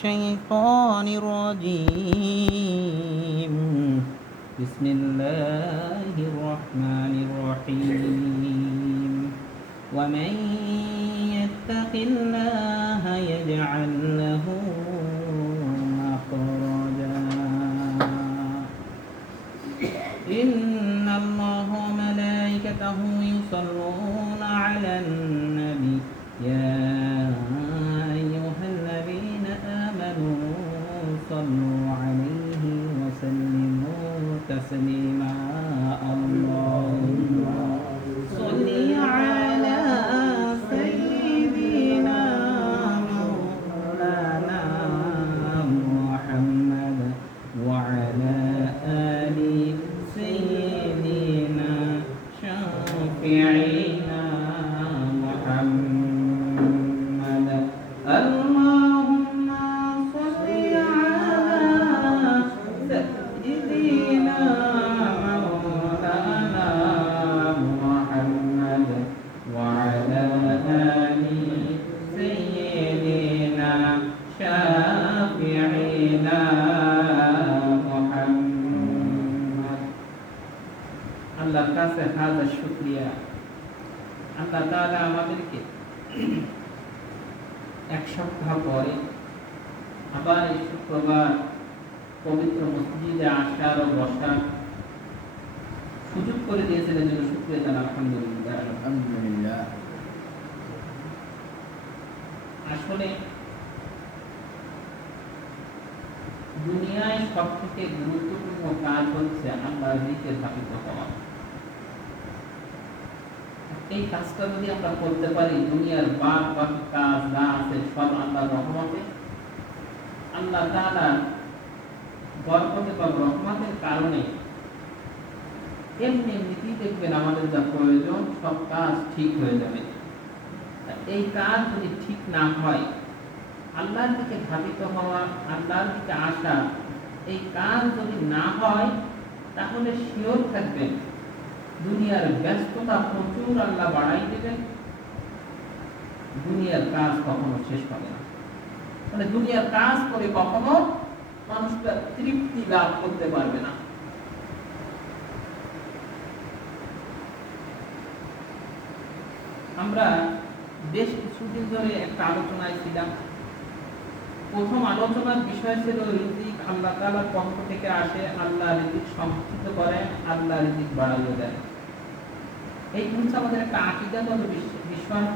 الشيطان الرجيم. بسم الله الرحمن الرحيم. ومن يتق الله يجعل له مخرجا. إن الله وملائكته يصلون على النبي يا أيها الذين آمنوا صلوا عليه وسلموا تسليما. اللهم صل على سيدنا مولانا محمد وعلى آل سيدنا شافعنا محمد. اللهم صل على سيدنا مولانا محمد وعلى آل سيدنا شافعنا محمد. আল্লাহর কাছে হাজার শুকরিয়া। আল্লাহ তাআলা আমাদেরকে এক সপ্তাহ পরে আবার এই শুক্রবার পবিত্র মসজিদে আসার ও বসার সুযোগ করে দিয়েছেন, এর জন্য শুকরিয়া জানাই। আলহামদুলিল্লাহ আলহামদুলিল্লাহ। আসলে দুনিয়ায় সবথেকে গুরুত্বপূর্ণ কাজ হচ্ছে আল্লাহর দিকে ধাবিত হওয়া। এই কাজটা যদি আমরা করতে পারি, দুনিয়ার বাকি কাজ যা আছে সব আল্লাহর রহমতে, আল্লাহ তাআলার বরকতে বা রহমতের কারণে এমনিতেই দেখবেন আমাদের যা প্রয়োজন সব কাজ ঠিক হয়ে যাবে। এই কাজ যদি ঠিক না হয়, আল্লাহর দিকে ধাবিত হওয়া, আল্লাহর দিকে আসা, এই কাজ যদি না হয়, তাহলে শিওর থাকবেন দুনিয়ার ব্যস্ততা প্রচুর আল্লাহ বাড়াই দেবেন, দুনিয়ার কাজ কখনো শেষ হবে না। মানে দুনিয়ার কাজ করে কখনো মানুষটা তৃপ্তি লাভ করতে পারবে না। আমরা বেশ কিছুদিন ধরে একটা আলোচনায় ছিলাম। প্রথম আলোচনার বিষয় ছিল রিজিক আল্লাহ তাআলার পক্ষ থেকে আসে, আল্লাহ রিজিক সংকুচিত করেন, আল্লাহ রিজিক বাড়াইয়ে দেন। এই হচ্ছে আমাদের একটা আকীদাগত বিষয়।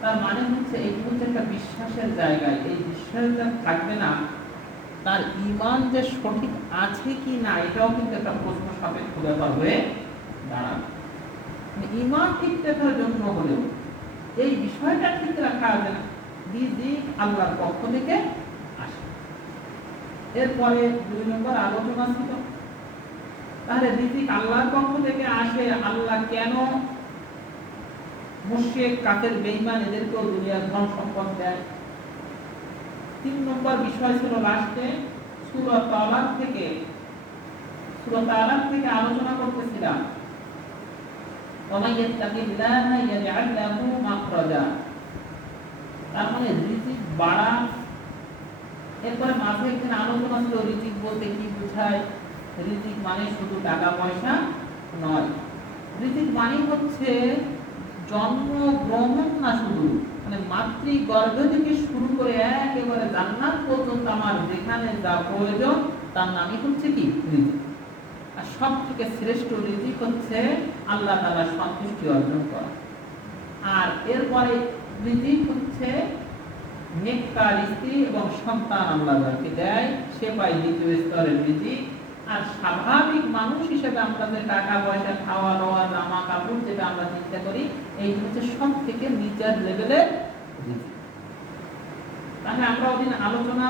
তার মানে হচ্ছে এই হচ্ছে একটা বিশ্বাসের জায়গায়। এই বিশ্বাস যা থাকবে না, তার ঈমান যে সঠিক আছে কি না এটাও কিন্তু একটা প্রশ্ন সাপেক্ষ ব্যাপার হয়ে দাঁড়াবে। ঈমান ঠিক রাখার জন্য হলেও এই বিষয়টা ঠিক রাখা যাবে না, রিজিক আল্লাহর পক্ষ থেকে আসে। এরপরে 2 নম্বর আলোচনা ছিল, তাহলে রিজিক আল্লাহর পক্ষ থেকে আসে, আল্লাহ কেন মুশরিক কাফের বেঈমান এদেরকেও দুনিয়ার ধন সম্পদ দেয়। 3 নম্বর বিষয় ছিল লাস্টে সূরা তালাক থেকে আলোচনা করতেছিলাম। ওয়া ইয়াত্তাকিল্লাহা ইয়াজআল লাহু মাখরাজা, তার মানে রিজিক বাড়া। এরপরে মাঝে এখানে আলোচনা ছিল রিজিক বলতে কি বোঝায়। রিজিক মানে শুধু টাকা পয়সা নয়, রিজিক মানে হচ্ছে জন্মগ্রহণ না, শুধু মানে মাতৃগর্ভ থেকে শুরু করে একেবারে জান্নাত পর্যন্ত আমার যেখানে যা প্রয়োজন তার নামই হচ্ছে কি রিজিক। আর সবথেকে শ্রেষ্ঠ রিজিক হচ্ছে আল্লাহ তাআলার সন্তুষ্টি অর্জন করা। আর এরপরে রিজিক হচ্ছে নেককার স্ত্রী এবং সন্তান আল্লাহ যাকে দেয় সে পায় দ্বিতীয় স্তরের রিজিক। আর স্বাভাবিক মানুষ হিসেবে আমরা যে টাকা পয়সা, খাওয়া দাওয়া, জামা কাপড় যেটা আমরা চিন্তা করি, এই হচ্ছে সব থেকে নিচের লেভেলের রিজিক। তাহলে আমরা ওদিন আলোচনা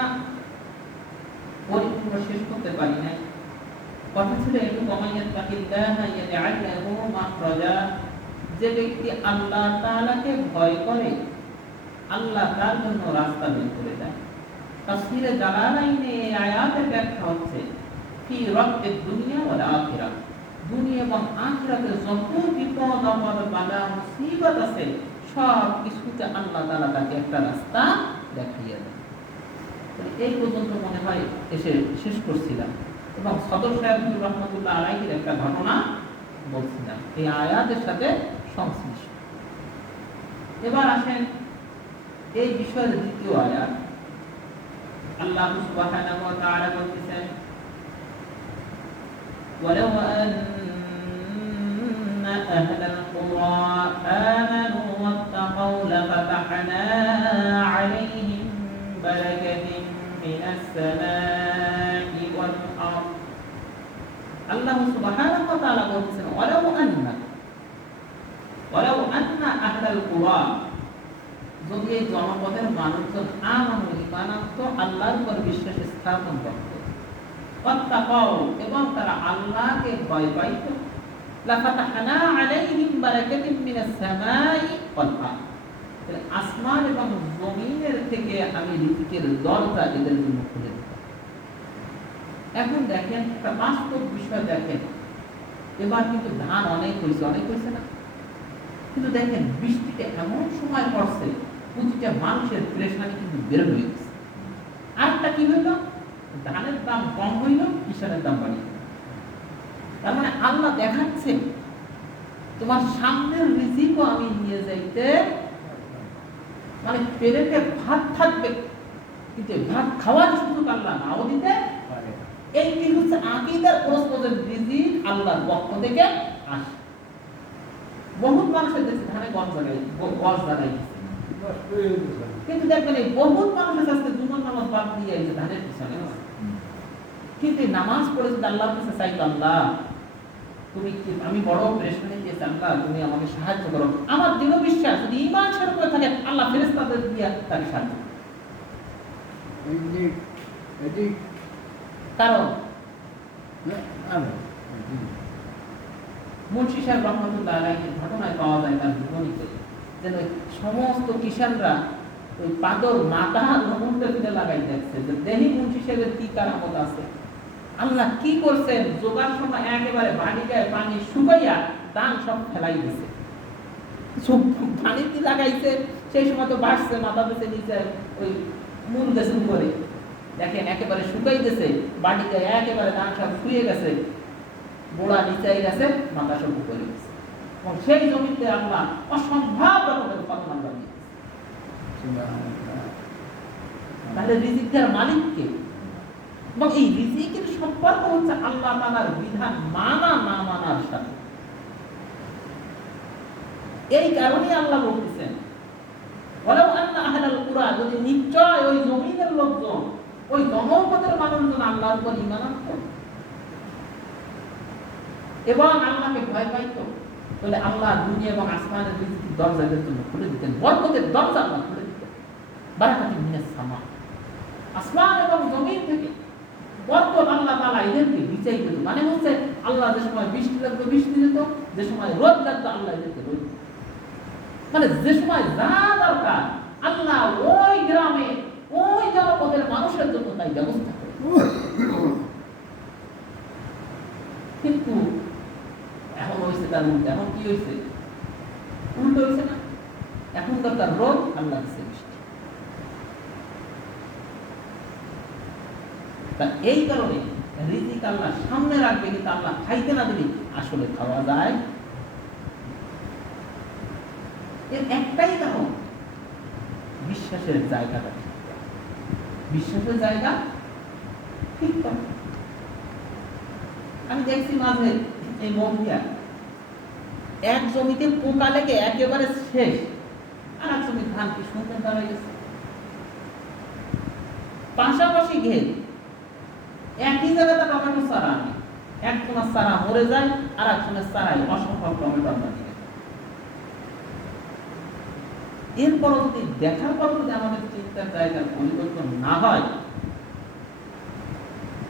পরিপূর্ণ শেষ করতে পারি না। কথা ছিল একটু যে ব্যক্তি আল্লাহ তাআলাকে ভয় করে, আল্লাহ তার জন্য রাস্তা বের করে দেয়। তাফসীরে জালালাইনে এই আয়াতের ব্যাখ্যা হচ্ছে ফি রাব্বিদ দুনিয়া ওয়াল আখিরাহ, দুনিয়া এবং আখিরাতে যত বিপদ আপদ বালা মুসিবত আছে সব কিছুতে আল্লাহ তাআলা তাকে একটা রাস্তা দেখিয়ে দেন। এই পর্যন্ত মনে হয় এসে শেষ করছিলাম এবং সদর সাহেব রহমতুল্লাহ আলাইহির একটা ঘটনা বলছিলাম এই আয়াতের সাথে সংশ্লিষ্ট। এবার আসেন এই বিষয়ের দ্বিতীয় আয়াত। আল্লাহ সুবহানাহু ওয়া তাআলা বলতেছেন ওয়ালাউ আন্না আহলাল কুরা আমানু ওয়াত্তাকাউ লাফাতাহনা আলাইহিম বারাকাতিন মিনাস সামাই ওয়াল আরদ। আল্লাহ সুবহানাহু ওয়া তাআলা বলতেছেন ওয়ালাউ আন্না আহলাল কুরা, যদি এই জনপদের মানুষজন আমানু ঈমান আনতো, আল্লাহর উপর বিশ্বাস স্থাপন করত, ওয়াত্তাকাউ এবং তারা আল্লাহকে ভয় পাইত, লাফাতাহনা আলাইহিম বারাকাতিন মিনাস সামাই ওয়াল আরদ, আসমান এবং জমিনের থেকে আমি রিজিকের দরজা এদের জন্য খুলে দিতাম। এখন দেখেন একটা বাস্তব বিষয় দেখেন, এবার কিন্তু ধান অনেক হয়েছে না, কিন্তু দেখেন বৃষ্টিটা এমন সময় পড়ছে প্রতিটা মানুষের প্রেশানি কিন্তু বের হয়ে গেছে। আরেকটা কি হইল, ধানের দাম কম হইল, কিষানের দাম বাড়িয়ে। তার মানে আল্লাহ দেখাচ্ছে তোমার সামনের রিজিকও আমি নিয়ে যাইতে, মানে পেটেতে ভাত থাকবে কিন্তু ভাত খাওয়ার সুযোগ আল্লাহ নাও দিতে পারে। এই কি হচ্ছে আকীদার প্রশ্নের রিজিক আল্লাহর পক্ষ থেকে আসে। বহুত মানুষের দেশে ধানে গছ লাগাই কিন্তু দেখবেন এই বহুত মানুষের কাছে জুমার নামাজ বাদ দিয়ে এই ধানের পিছনে, কিন্তু নামাজ পড়েছে আল্লাহর কাছে চাইতো, আল্লাহ তুমি কি, আমি বড় প্রেশারে গেছি, আল্লাহ তুমি আমাকে সাহায্য করো। আমার দৃঢ় বিশ্বাস যদি ঈমান সের উপরে থাকে আল্লাহ ফেরেশতাদের দিয়ে তাকে সাহায্য করে। কারণ মুন্সি সাহেব রহমতুল্লাহ আলাইহির ঘটনায় পাওয়া যায় তার জীবনীতে যেন সমস্ত কিষানরা ওই পাদর মাথা উল্টে ফিরে লাগাই যাচ্ছে যে দেহি মুন্সি সাহেবের কি কারামত আছে, আল্লাহ কি করছেন। জোগার সময় একেবারে বাড়ি গায়ে পানি শুকাইয়া দান সব ফেলাই দিছে, পানি কি লাগাইছে সেই সময় তো বাড়ছে, মাথা বেছে নিচে ওই মূল দেশে উপরে দেখেন একেবারে শুকাই দিছে, বাড়ি গায়ে একেবারে দান সব শুয়ে গেছে, গোড়া নিচে গেছে, মাথা সব উপরে গেছে। এবং সেই জমিতে আল্লাহ অসম্ভব রকমের ফসল আল্লাহ দিয়েছে। তাহলে রিজিক দেওয়ার মালিক কে? এবং এই রিজিকের সম্পর্ক হচ্ছে আল্লাহ তাআলার বিধান মানা না মানার সাথে। এই কারণে আল্লাহ বলতেছেন ওয়ালাউ আন্না আহলাল কুরা, যদি নিশ্চয় ওই জমিনের লোকজন, ওই জনপদের মানুষজন আল্লাহর উপর ঈমান আনতো এবং আল্লাহকে ভয় পাইতো, তাহলে আল্লাহ দুনিয়া এবং আসমানের রিজিকের দরজাদের জন্য খুলে দিতেন, বরকতের দরজা আল্লাহ খুলে দিতেন। বারাকাতুন মিনাস সামা, আসমান এবং জমিন থেকে বরকত আল্লাহ তাআলা এদেরকে বিছাই দিত। মানে হচ্ছে আল্লাহ যে সময় বৃষ্টি লাগতো বৃষ্টি দিত, যে সময় রোদ লাগতো আল্লাহ এদেরকে রোদ দিত। মানে যে সময় যা দরকার আল্লাহ ওই গ্রামে ওই জনপদের মানুষের জন্য তাই ব্যবস্থা করে। কিন্তু এখন হয়েছে তার উল্টো। এখন কি হয়েছে? উল্টো হয়েছে না, এখন দরকার রোদ, আল্লাহ দিচ্ছে বৃষ্টি। তা এই কারণে রিজিক আল্লাহ সামনে রাখবে, কিন্তু আল্লাহ খাইতে না দিলে আসলে খাওয়া যায়। এর একটাই কারণ, বিশ্বাসের জায়গাটা ঠিক, বিশ্বাসের জায়গা ঠিক করে। আমি দেখছি মাঝে এই মহিলা এক জমিতে পোকা লেগে একেবারে শেষ, আর এক জমি ধান কি সুন্দর দাঁড়ায় গেছে, পাশাপাশি ঘের একই জায়গাতে টমেটো চারা আনে, একজনের চারা মরে যায় আর একজনের চারায় অসংখ্য টমেটো আমরা দিই। এরপরও যদি দেখার পর যদি আমাদের চিন্তার জায়গার পরিবর্তন না হয়,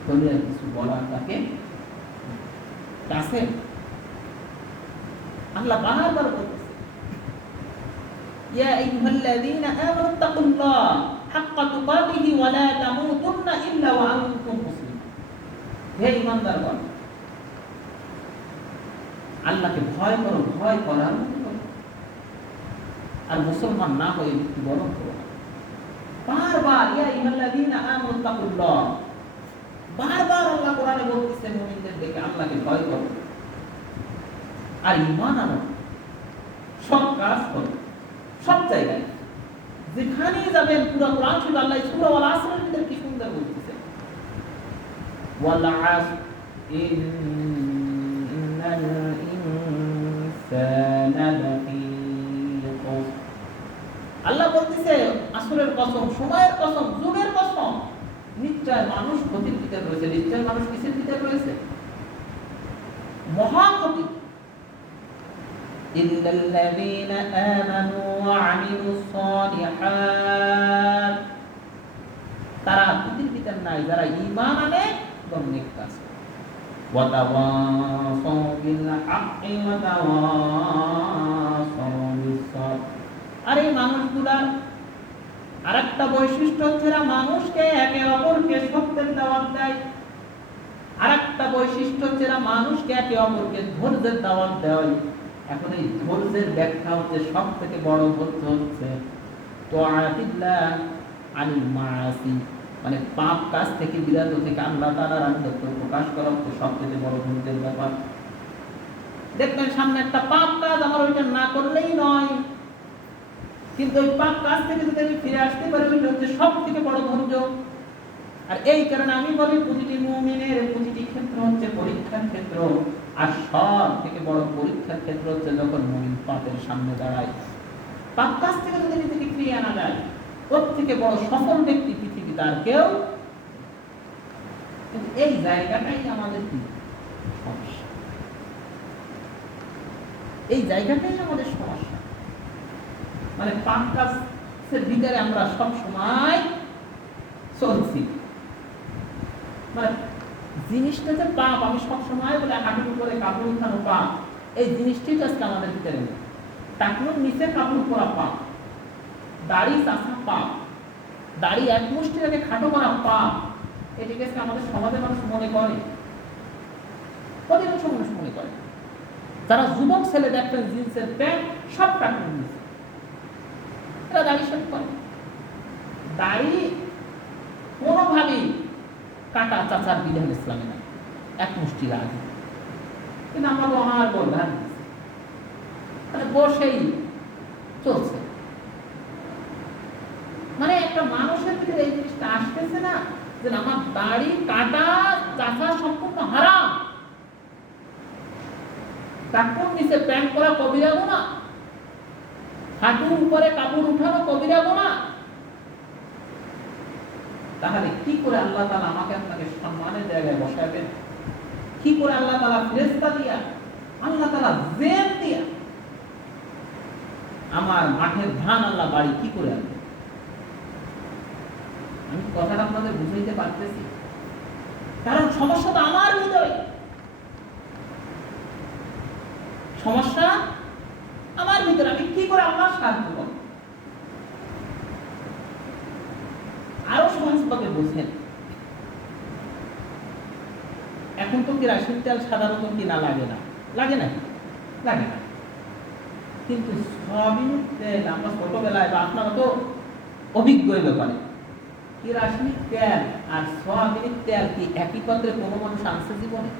তাহলে আর কিছু বলার তাকে কাছে। আল্লাহ বারবার বলতেছে ইয়া আইয়ুহাল্লাযীনা আমানু তাকুল্লাহ হাক্কা তুকাতিহি ওয়া লা তামুতুন্না ইল্লা ওয়া আনতুম মুসলিমুন। হে ঈমানদারগণ, আল্লাহকে ভয় করো, ভয় করার মতো করো, আর মুসলমান না হয়ে মৃত্যুবরণ করো। বারবার ইয়া আইয়ুহাল্লাযীনা আমানু ফাত্তাকুল্লাহ। বারবার আল্লাহ কোরআনে বলতেছে মুমিনদের দেখে আল্লাহকে ভয় করো আর ঈমান আনো, সৎ কাজ করো। সব জায়গায় যেখানেই যাবেন পুরো কোরআন শুধু আল্লাহ সূরা ওয়াল আসরের ভিতরে কি সুন্দর বলতেছে, ওয়াল আসর ইন্নাল ইনসানা লাফী খুসর। আল্লাহ বলতেছে আসরের কসম, সময়ের কসম, যুগের কসম, নিশ্চয় মানুষ ক্ষতির ভিতরে রয়েছে। নিশ্চয় মানুষ কিসের ভিতরে রয়েছে? মহা ক্ষতি। ইল্লাল্লাযীনা আমানু ওয়া আমিলুস সালিহাত, তারা ক্ষতির ভিতরে নাই যারা ঈমান আনে এবং নেক কাজ করে। ওয়া তাওয়াসাউ বিল হাক্কি ওয়া তাওয়াসাউ বিস সাবর। আর এই মানুষগুলার আরেকটা বৈশিষ্ট্য হচ্ছে এরা মানুষকে একে অপরকে সত্যের দাওয়াত দেয়। আরেকটা বৈশিষ্ট্য হচ্ছে এরা মানুষকে একে অপরকে ধৈর্যের দাওয়াত দেয়। এখন এই ধৈর্যের ব্যাখ্যা হচ্ছে সব থেকে বড় ধৈর্য হচ্ছে তাআতিল্লাহ আনিল মাআসি, মানে পাপ কাজ থেকে বিরত থেকে আল্লাহ তাআলার আনুগত্য প্রকাশ করা হচ্ছে সবচেয়ে বড় ধৈর্যের ব্যাপার। দেখবেন সামনে একটা পাপ কাজ, আমার ওইটা না করলেই নয়, কিন্তু ওই পাপ কাজ থেকে যদি আমি ফিরে আসতে পারি ওইটা হচ্ছে সব থেকে বড় ধৈর্য। আর এই কারণে আমি বলি প্রতিটি মুমিনের প্রতিটি ক্ষেত্র হচ্ছে পরীক্ষার ক্ষেত্র, আর সব থেকে বড় পরীক্ষার ক্ষেত্র হচ্ছে যখন মুমিন পাপের সামনে দাঁড়ায়। পাপ কাজ থেকে যদি নিজেকে ফিরিয়ে আনা যায়, ওর থেকে বড় সফল ব্যক্তি পৃথিবীতে আর কেউ। কিন্তু এই জায়গাটাই আমাদের কি সমস্যা, এই জায়গাটাই আমাদের সমস্যা। মানে পাপ কাজের ভিতরে আমরা সব সময় চলছি, মানে জিনিসটা যে পাপ, আমি সব সময় বলে হাঁটুর উপরে কাপড় উঠানো পাপ, এই জিনিসটাই তো আজকে আমাদের ভিতরে নেই। টাকনুর নিচে কাপড় পরা পাপ, দাড়ি চাষা পাপ, দাড়ি এক মুষ্টি আগে খাটো করা পাপ, এটাকে আজকে আমাদের সমাজের মানুষ মনে করে, অধিকাংশ মানুষ মনে করে। যারা যুবক ছেলে দেখবেন জিন্সের প্যান্ট সব টাকনুর নিচে, এরা দাড়ি শেভ করে। দাড়ি কোনোভাবেই কাটা চাচার বিধান ইসলামে নাই, এক মুষ্টির আগে, কিন্তু আমরা আমার বলধান মানে বসেই চলছে। মানে একটা মানুষের ভিতরে এই জিনিসটা আসতেছে না যে আমার দাড়ি কাটা চাচা সম্পূর্ণ হারাম, কাপড় নিচে প্যান্ট পরা কবিরা গুনাহ, হাঁটুর উপরে কাপড় উঠানো কবিরা গুনাহ। তাহলে কি করে আল্লাহ তাআলা আমাকে আপনাকে সম্মানের জায়গায় বসাবেন? কি করে আল্লাহ তাআলা ফেরেশতা দিয়া, আল্লাহ তাআলা জেন দিয়া আমার মাঠের ধান আল্লাহ বাড়ি কি করে আনবে? আমি কথাটা আপনাদের বুঝাইতে পারতেছি? কারণ সমস্যা তো আমার ভিতরে, সমস্যা আমার ভিতরে। আমি কি করে আল্লাহর সাহায্য করব? আরো সহজভাবে বুঝেন, এখন তো কেরোসিন তেল সাধারণত কিনা লাগে না, লাগে নাকি? লাগে না। কিন্তু সয়াবিন তেল আমরা ছোটবেলায় বা আপনারা তো অভিজ্ঞ এই ব্যাপারে, কেরোসিন তেল আর সয়াবিন তেল কি একই পাত্রে কোনো মানুষ আনছে জীবনে?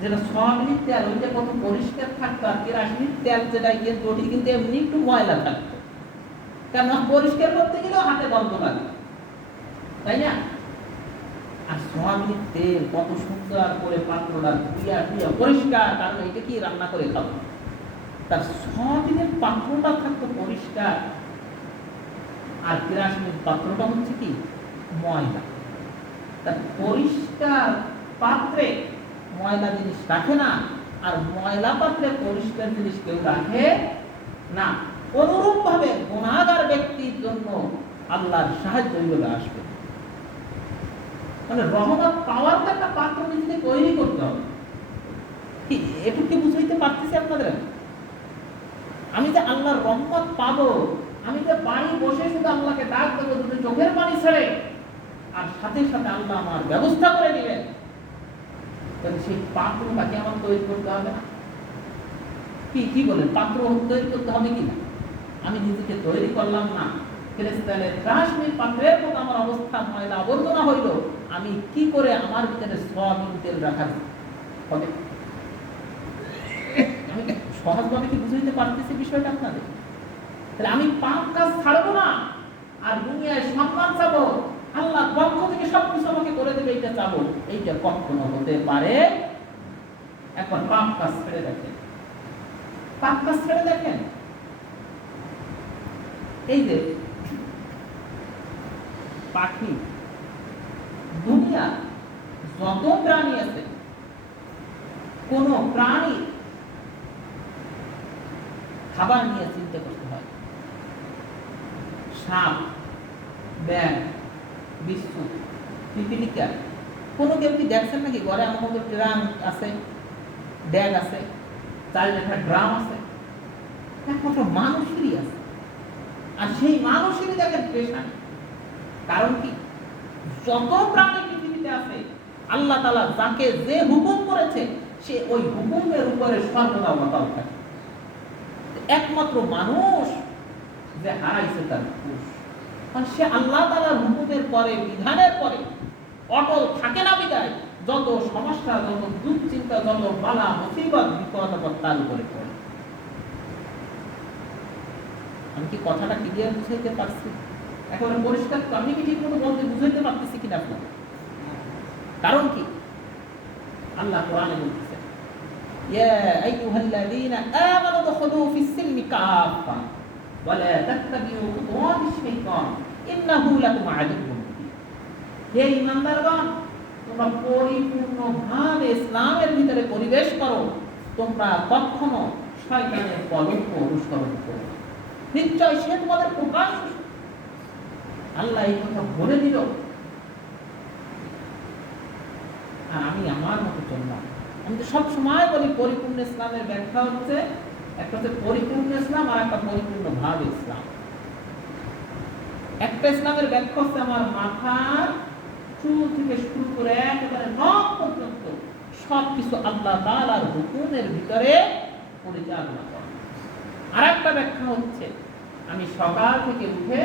যেটা সয়াবিন তেল ওইটা কত পরিষ্কার থাকতো, আর কেরোসিন তেল যেটা কিন্তু ওটি কিন্তু এমনি একটু ময়লা থাকতো, কেন পরিষ্কার করতে গেলেও হাতে গন্ধ লাগে, তাই না? আর সয়াবিন তেল কত সুন্দর করে পাত্রটা ধুইয়া ধুইয়া পরিষ্কার, কারণ এটা কি রান্না করে খাবো, তার সয়াবিনের পাত্রটা থাকতো পরিষ্কার, আর কেরোসিনের পাত্রটা হচ্ছে কি ময়লা। তার পরিষ্কার পাত্রে ময়লা জিনিস রাখে না, আর ময়লা পাত্রে পরিষ্কার জিনিস কেউ রাখে না। অনুরূপ ভাবে গুনাহগার ব্যক্তির জন্য আল্লাহর সাহায্য এইভাবে আসবে। মানে রহমত পাওয়ার একটা পাত্র নিজেকে তৈরি করতে হবে। একটু কি বুঝাইতে পারতেছি আপনাদের? আমি যে আল্লাহর রহমত পাবো, আমি যে বাড়ি বসে শুধু আল্লাহকে ডাক দেবো দুটো চোখের পানি ছেড়ে, আর সাথে সাথে আল্লাহ আমার ব্যবস্থা করে দিবেন, তাহলে সেই পাত্রটাকে আমার তৈরি করতে হবে না? কি কি বলেন? পাত্র তৈরি করতে হবে কি না? আমি নিজেকে তৈরি করলাম না, ফেরেশতাদের কাশ্মীর পাত্রের মতো আমার অবস্থা ময়লা আবর্জনা হইল, আমি কি করে আমার ভিতরে সয়াবিন তেল রাখার হবে? আমি সহজভাবে কি বুঝাইতে পারতেছি বিষয়টা আপনাদের? তাহলে আমি পাপ কাজ ছাড়বো না, আর দুনিয়ায় সম্মান চাবো, আল্লাহ পক্ষ থেকে সবকিছু আমাকে করে দেবে এইটা চাবো, এইটা কখনো হতে পারে? এখন পাপ কাজ ছেড়ে দেখেন, পাপ কাজ ছেড়ে দেখেন। এই যে পাখি, দুনিয়া যত প্রাণী আছে, কোন প্রাণী খাবার নিয়ে চিন্তা করতে হয়। সাপ, ব্যাঙ, বিচ্ছু, পিপিলিকা, কোনো কেউ কি দেখছেন নাকি ঘরে আমার মতো ট্রাং আছে, ড্যাগ আছে, চাল লেখা ড্রাম আছে? একমাত্র মানুষেরই আছে। আর সেই মানুষেরই দেখেন পেশা। কারণ কি? যত প্রাণী পৃথিবীতে আছে, আল্লাহ তাআলা যাকে যে হুকুম করেছে সে ওই হুকুমের উপরে সর্বদা অটল থাকে। একমাত্র মানুষ যে হারাইছে তার হুঁশ, কারণ সে আল্লাহ তাআলার হুকুমের পরে, বিধানের পরে অটল থাকে না। বিদায় যত সমস্যা, যত দুশ্চিন্তা, যত বালা মুসিবত, বিপদ আপদ তার উপরে পড়ে। আমি কি কথাটা ক্লিয়ার বুঝাইতে পারছি? একেবারে পরিষ্কার? আমি কি ঠিক মতো বলতে বুঝাইতে পারতেছি কিনা আপনার? কারণ কি? আল্লাহ কোরআনে বলতেছে, ইয়া আইয়ুহাল্লাযীনা আমানু দুখুলু ফিস-সিলমি কাফা ওয়া লা তাত্তাবিউ খুতুওয়াতিশ শাইতান ইন্নাহু লাকুম আদুউউন মুবিন। হে ঈমানদারগণ, তোমরা পরিপূর্ণভাবে ইসলামের ভিতরে পরিবেশ করো, তোমরা কখনো শয়তানের পদঙ্ক অনুসরণ করো, নিশ্চয় সে তোমাদের প্রকাশ। আল্লাহ এই কথা বলে দিল, আর আমি আমার মতো চললাম। আমি তো সব সময় বলি পরিপূর্ণ ইসলামের ব্যাখ্যা হচ্ছে, একটা হচ্ছে পরিপূর্ণ ইসলাম আর একটা পরিপূর্ণ ভাবে ইসলাম। একটা ইসলামের ব্যাখ্যা হচ্ছে আমার মাথার চুল থেকে শুরু করে একেবারে নখ পর্যন্ত সবকিছু আল্লাহ তাআলার হুকুমের ভিতরে পরিচালনা করা। আর একটা ব্যাখ্যা হচ্ছে আমি সকাল থেকে উঠে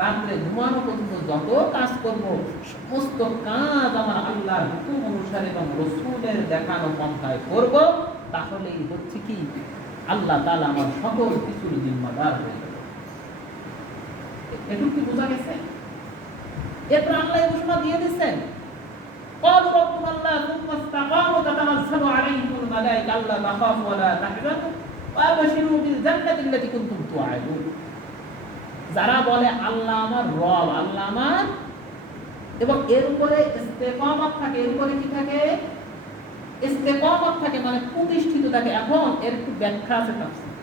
রাত্রে ঘুমানো পর্যন্ত যত কাজ করব, সমস্ত কাজ আমার আল্লাহর হুকুম অনুসারে এবং রাসূলের দেখানো পন্থায় করব, তাহলেই হচ্ছে কি আল্লাহ তাআলা আমার সকল কিছুর জিম্মাদার হয়ে যাবে। এটুকু কি বোঝা গেছে? এরপর আল্লাহ ঘোষণা দিয়ে দিচ্ছেন, ক্বালু রাব্বুনা আল্লাহ সুম্মা ইসতাকামু তাতানাজ্জালু আলাইহিমুল মালায়েকা আল্লা তাখাফু ওয়া লা তাহজানু ওয়া আবশিরু বিল জান্নাতি আল্লাতী কুনতুম তুআদুন। যারা বলে আল্লাহ আমার রব, আল্লাহ আমার, এবং এর উপরে ইস্তেকামত থাকে, এর উপরে কি থাকে? ইস্তেকামত থাকে মানে প্রতিষ্ঠিত থাকে। এখন এর একটু ব্যাখ্যা আছে তাফসীরে।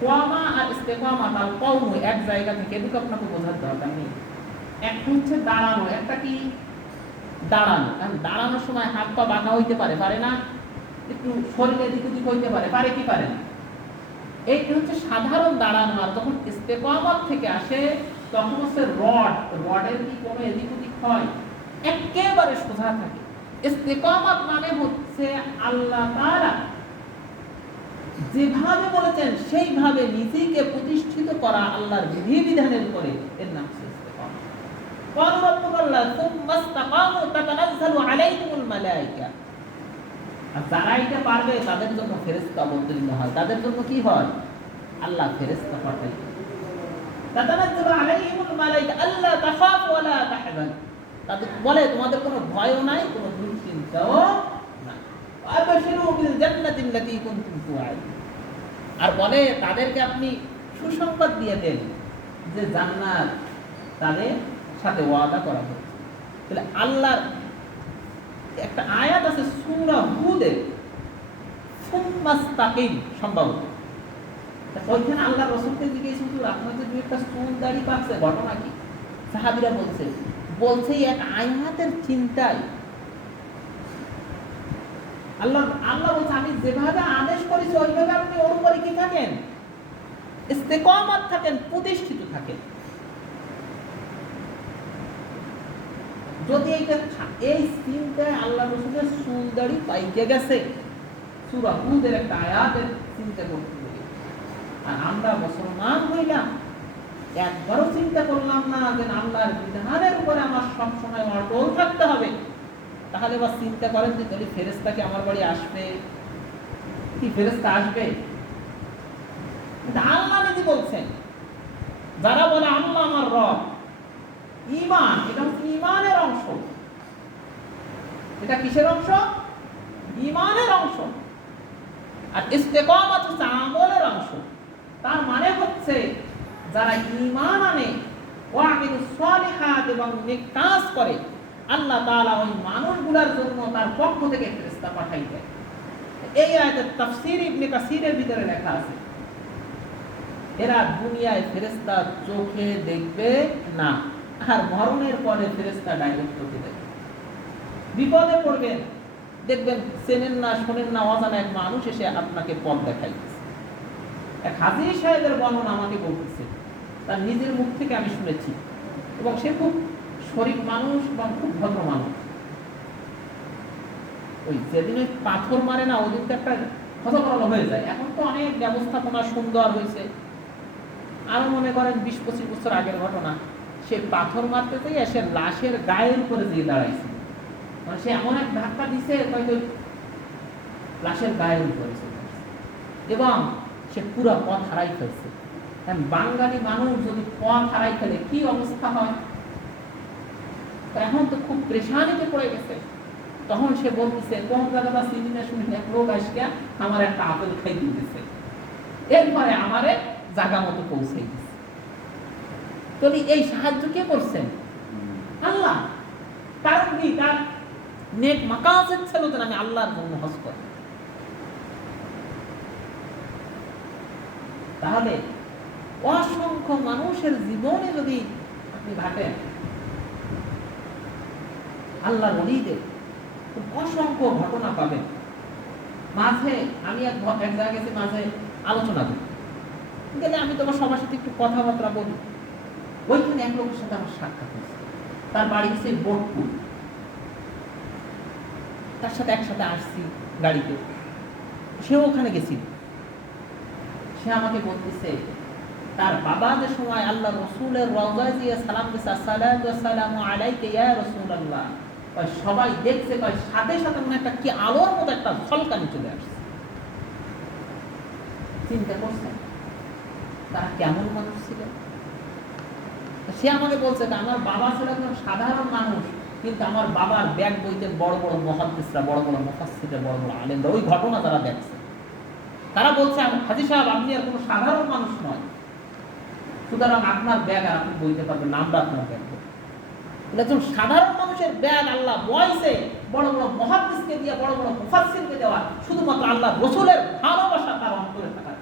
কামা আর ইস্তেকামত আর কওম এক জায়গা থেকে, এটুকু আপনাকে বোঝার দরকার নেই। একটা হচ্ছে দাঁড়ানো, একটা কি? দাঁড়ানো। কারণ দাঁড়ানোর সময় হাত পা বাঁকা হইতে পারে, পারে না? একটু শরীর এদিক ওদিক হইতে পারে, পারে কি পারে না? এইটা হচ্ছে সাধারণ দাঁড়ানো। আর যখন ইস্তেকামত থেকে আসে তখন হচ্ছে রডের কি কোনো এদিক ওদিক হয়? একেবারে সোজা থাকে। ইস্তেকামত মানে হচ্ছে আল্লাহ তাআলা যেভাবে বলেছেন সেইভাবে নিজেকে প্রতিষ্ঠিত করা আল্লাহর বিধিবিধানের উপরে, এর নাম হচ্ছে ইস্তেকামত। ক্বালু রাব্বুনা আল্লাহ সুম্মা ইসতাকামু তাতানাজ্জালু আলাইহিমুল মালায়েকা। আর যারা এটা পারবে তাদের জন্য ফেরেশতা অবতীর্ণ হয়। তাদের জন্য কি হয়? আল্লাহ ফেরেশতা পাঠায়। তাতানাজ্জালু আলাইহিমুল মালায়েকা আল্লা তাখাফু ওয়া লা তাহজানু। তাদের বলে তোমাদের কোনো ভয়ও নাই, কোনো দুশ্চিন্তাও নাই। ওয়া আবশিরু বিল জান্নাতি আল্লাতী কুনতুম তুআদুন। আর বলে তাদেরকে আপনি সুসংবাদ দিয়ে দেন যে জান্নাত তাদের সাথে ওয়াদা করা হয়েছে। তাহলে আল্লাহর একটা আয়াত আছে সূরা হুদে, সুম্মাস্তাকিম, সম্ভবত ওইখানে আল্লাহ রাসূলকে জিজ্ঞেস হুজুর আপনাদের দুই একটা চুল দাড়ি পাকছে, ঘটনা কি? সাহাবীরা বলছে এক আয়াতের চিন্তায় আল্লাহ বলছে আমি যেভাবে আদেশ করেছি ওইভাবে আপনি ওর উপরে কি থাকেন? ইস্তেকামত থাকেন, প্রতিষ্ঠিত থাকেন। যদি এই চিন্তায় আল্লাহ রাসূলের চুল দাড়ি পাইকে গেছে, সূরা হুদের একটা আয়াতের চিন্তা করতে হবে। আর আমরা মুসলমান হইলাম, একবারও চিন্তা করলাম না যে আল্লাহর বিধানের উপরে আমার সবসময় অটল থাকতে হবে। তাহলে বা চিন্তা করেন যে যদি ফেরেশতা কি আমার বাড়ি আসবে? কি ফেরেশতা আসবে? আল্লাহ নিজে বলছেন, যারা বলে আল্লাহ আমার রব, ঈমান, এটা হচ্ছে ঈমানের অংশ। এটা কিসের অংশ? ঈমানের অংশ। আর ইস্তেকামাত হচ্ছে আমলের অংশ। তার মানে হচ্ছে যারা ঈমান আনে, ওয়া আমিলুস সালিহাত, এবং নেক কাজ করে, আল্লাহ তাআলা ওই মানুষগুলোর জন্য তার পক্ষ থেকে ফেরেশতা পাঠাই দেয়। এই আয়াতের তাফসীর ইবনে কাসিরের ভিতরে লেখা আছে, এরা দুনিয়ায় ফেরেশতা চোখে দেখবে না, আর মরণের পরে ফেরেশতা ডাইরেক্ট চোখে দেখবে। বিপদে পড়বেন, দেখবেন চেনেন না, শোনেন না, অজানা এক মানুষ এসে আপনাকে পথ দেখাইতেছে। এক হাজী সাহেবের বর্ণনা আমাকে বলতেছে, তার নিজের মুখ থেকে আমি শুনেছি, এবং সে খুব শরীফ মানুষ এবং খুব ভদ্র মানুষ। ওই যেদিন ওই পাথর মারে না, ওদিন তো একটা হজবরল হয়ে যায়। এখন তো অনেক ব্যবস্থাপনা সুন্দর হয়েছে। আরো মনে করেন 20-25 বছর আগের ঘটনা, সে পাথর মারতে থেকে সে লাশের গায়ের উপরে দিয়ে দাঁড়াইছে। মানে সে এমন এক ধাক্কা দিছে, হয়তো লাশের গায়ের উপরে, এবং সে পুরো পথ হারাই ফেলছে। বাঙালি মানুষ যদি পথ হারাই ফেলে কি অবস্থা হয়? এখন তো খুব পেরেশানিতে পড়ে গেছে। তখন সে বলতেছে, কোন জায়গাটা চিনি না শুনি এক লোক আসকে আমার একটা আপেল খাই দিতেছে, এরপরে আমারে জায়গা মতো পৌঁছে দিচ্ছে। তাহলে এই সাহায্য কে করছেন? আল্লাহ। কারণ কি? তার নেক মাকাসিদ ছিল যে আমি আল্লাহর জন্য হজ করি। তাহলে অসংখ্য মানুষের জীবনে যদি আপনি ভাবেন, আল্লাহর ওলিদের অসংখ্য ঘটনা পাবেন। মাঝে আমি এক জায়গায় গেছি, মাঝে আলোচনা করি, গেলে আমি তোমার সবার সাথে একটু কথাবার্তা বলি। ওইখানে এক লোকের সাথে আমার সাক্ষাৎ হয়েছে। তার বাড়ি গেছে বোটপুর। তার সাথে একসাথে আসছি গাড়িতে, সেও ওখানে গেছিল। সে আমাকে বলতেছে, তার বাবা যে সময় আল্লাহ রসুলের রওজায় দিয়ে সালাম দিছে, আসসালাতু ওয়াসসালামু আলাইকা ইয়া রাসূলুল্লাহ, সবাই দেখছে, সাথে সাথে মনে একটা কি আলোর মতো একটা ঝলকানি চলে আসছে। চিন্তা করছেন তারা কেমন মানুষ ছিল? সে আমাকে বলছে, আমার বাবা ছিল একজন সাধারণ মানুষ, কিন্তু আমার বাবার ব্যাগ বইতে বড় বড় মুহাদ্দিসরা, বড় বড় মুফাসসিররা, বড় বড় আলেমরা, ওই ঘটনা তারা দেখছে। তারা বলছে, হাজী সাহেব আপনি আর কোনো সাধারণ মানুষ নয়, সুতরাং আপনার ব্যাগ আর আপনি বইতে পারবেন না, আমরা আপনার ব্যাগ বই। একজন সাধারণ মানুষের ব্যাগ আল্লাহ বয়সে বড় বড় মুহাদ্দিসকে দিয়ে, বড় বড় মুফাসসিরকে দেওয়া, শুধুমাত্র আল্লাহ রসুলের ভালোবাসা তার অন্তরে থাকার।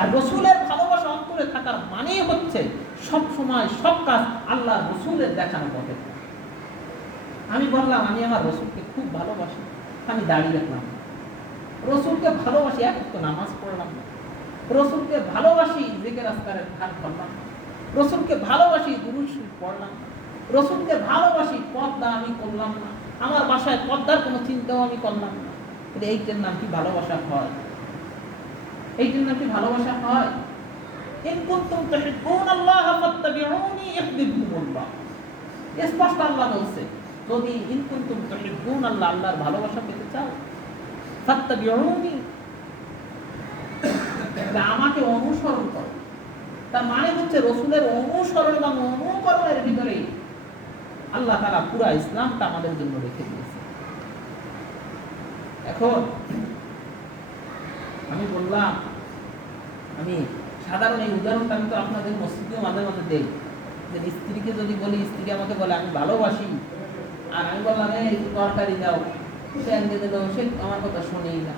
আর রসুলের ভালোবাসা অন্তরে থাকার মানেই হচ্ছে সব সময় সব কাজ আল্লাহ রসুলের দেখানো পথে। আমি বললাম, আমি আমার রসুলকে খুব ভালোবাসি, আমি দাঁড়িয়ে রাখলাম। রসুলকে ভালোবাসি, এক তো নামাজ পড়লাম না। রসুলকে ভালোবাসি, জিকির আজকারের ধান করলাম না। রসুলকে ভালোবাসি, দুরূদ শরীফ পড়লাম না। রসুলকে ভালোবাসি, পর্দা আমি করলাম না। আমার বাসায় পর্দার কোনো চিন্তাও আমি করলাম না। কিন্তু এইটার নাম কি ভালোবাসা হয়? এইটার নাম কি ভালোবাসা হয়? ইন কুনতুম তুহিব্বুনাল্লাহ ফাত্তাবিউনি ইউহিব্বুকুমুল্লাহ। স্পষ্ট আল্লাহ বলছে, যদি ইন কুনতুম তুহিব্বুনাল্লাহ, আল্লাহর ভালোবাসা পেতে চাও, ফাত্তাবিউনি, আমাকে অনুসরণ করো। তার মানে হচ্ছে রসুলের অনুসরণ এবং অনুকরণের ভিতরে আল্লাহ তাআলা পুরা ইসলামটা আমাদের জন্য রেখে দিয়েছে। এখন আমি বললাম, আমি সাধারণ এই উদাহরণটা আমি তো আপনাদের মসজিদেও মাঝে মাঝে দেই, যে স্ত্রীকে যদি বলি, স্ত্রী আমাকে বলে আমি ভালোবাসি, আর আমি বললাম এই তরকারি দাও, সে এনে দিল, সে আমার কথা শুনেই না।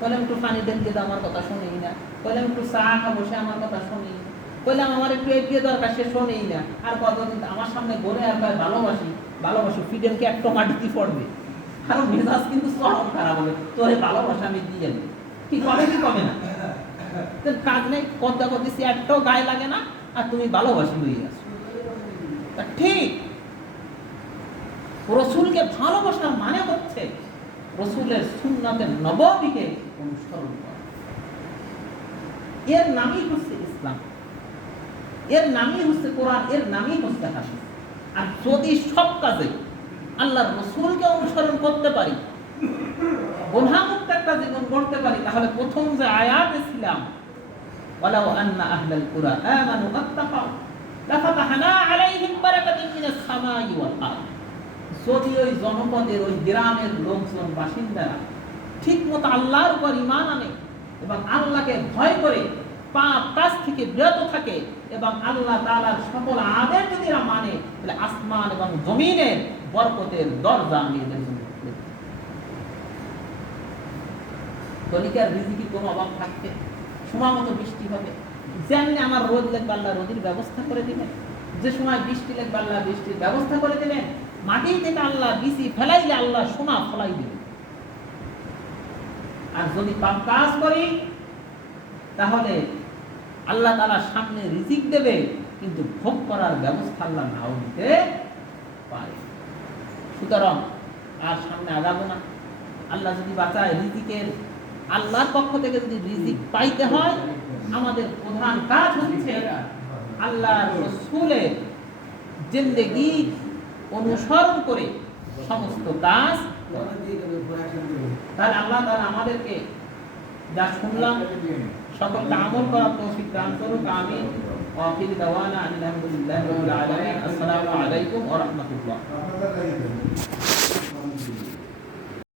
বললাম একটু পানি ঢেলে দাও, আমার কথা শুনেই না। বললাম একটু চা খাবো, সে আমার কথা শুনেই না। বললাম আমার একটু এগিয়ে দরকার, সে শোনেই না। আর কতদিন আমার সামনে ঘুরে আর কয় ভালোবাসি ভালোবাসি, ফিডেনকে এক টমাটি পড়বে। আর মেজাজ কিন্তু চরম খারাপ হবে, তোরে ভালোবাসা আমি দিয়ে দেব। কি করে কি কবে না? কাজ নেই, কদ্দা করতেছি, একটাও গায়ে লাগে না, আর তুমি ভালোবাসি লইয়ে আসো। ঠিক, রসুলকে ভালোবাসার মানে হচ্ছে রসুলের সুন্নাতের নববীকে অনুসরণ করা। এর নামই হচ্ছে ইসলাম, এর নামই হচ্ছে কোরআন, এর নামই হচ্ছে হাদিস। আর যদি সব কাজে আল্লাহর রাসূলকে অনুসরণ করতে পারি, গুনাহমুক্ত একটা জীবন গড়তে পারি, তাহলে প্রথম যে আয়াতে ছিলাম ওয়ালাউ আন্না আহলাল কুরা আমানু ওয়াত্তাকাউ লাফাতাহনা আলাইহিম বারাকাতিন মিনাস সামাই ওয়াল আরদ, যদি ওই জনপদের ওই গ্রামের লোকজন বাসিন্দারা ঠিকমতো আল্লাহর উপর ঈমান আনে এবং আল্লাহকে ভয় করে পাপ কাজ থেকে বিরত থাকে এবং আল্লাহ তাআলার সকল আদেশ যদি এরা মানে, তাহলে আসমান এবং জমিনের বরকতের দরজা আমি এদের জন্য খুলে দেব। দৈনিকের রিজিকে কোনো অভাব থাকবে, সময় মতো বৃষ্টি হবে, যেমনি আমার রোদ লাগবে আল্লাহ রোদের ব্যবস্থা করে দিবেন, যে সময় বৃষ্টি লাগবে আল্লাহ বৃষ্টির ব্যবস্থা করে দিবেন, মাটি থেকে আল্লাহ বীজ ফেলাইলে আল্লাহ সোনা ফলাই দিবেন। আর যদি পাপ কাজ করি তাহলে আল্লাহ তাআলা সামনে রিজিক দেবে, কিন্তু ভোগ করার ব্যবস্থা আল্লাহ নাও দিতে পারে। সুতরাং আর সামনে আগাবো না। আল্লাহ যদি বাঁচায়, রিজিকের আল্লাহর পক্ষ থেকে যদি রিজিক পাইতে হয়, আমাদের প্রধান কাজ হচ্ছে আল্লাহর রাসূলের জিন্দেগি অনুসরণ করে সমস্ত কাজ। তাহলে আল্লাহ তাআলা আমাদেরকে যা শুনলাম সকলকে আমল করার তৌফিক দান করুক। আমিন। ওয়া আখিরু দাওয়ানা আলহামদুলিল্লাহি রাব্বিল আলামিন। আসসালামু আলাইকুম ওয়া রাহমাতুল্লাহ।